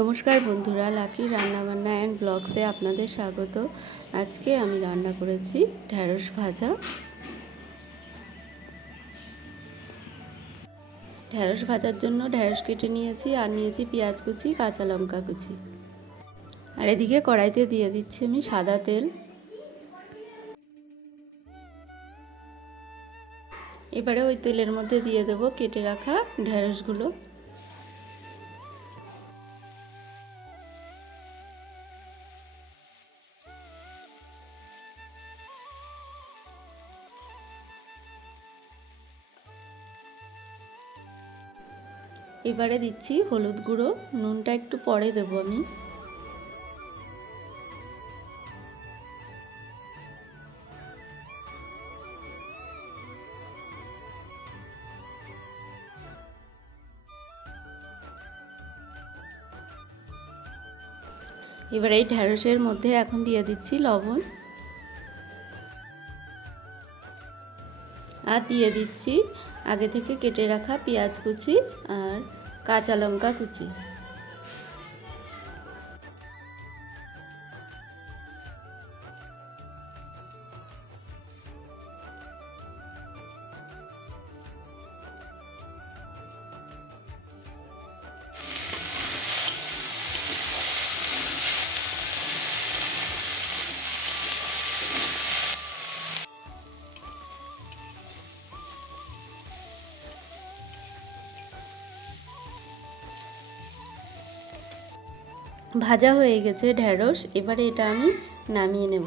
নমস্কার বন্ধুরা, লাকি রান্নাবান্না অ্যান্ড ব্লগসে আপনাদের স্বাগত। আজকে আমি রান্না করেছি ঢ্যাঁড়স ভাজা। ঢ্যাঁড়স ভাজার জন্য ঢ্যাঁড়স কেটে নিয়েছি আর নিয়েছি পেঁয়াজ কুচি, কাঁচা লঙ্কা কুচি। আর এদিকে কড়াইতে দিয়ে দিচ্ছি আমি সাদা তেল। এবারে ওই তেলের মধ্যে দিয়ে দেবো কেটে রাখা ঢ্যাঁড়সগুলো। এবারে দিচ্ছি হলুদ গুঁড়ো। নুনটা একটু পরে দেবো আমি। এবার এই ঢ্যাঁড়সের মধ্যে এখন দিয়ে দিচ্ছি লবণ। আর দিয়ে দিচ্ছি আগে থেকে কেটে রাখা পেঁয়াজ কুচি আর কাঁচা লঙ্কা কুচি। ভাজা হয়ে গেছে ঢ্যাঁড়স এবারে এটা আমি নামিয়ে নেব।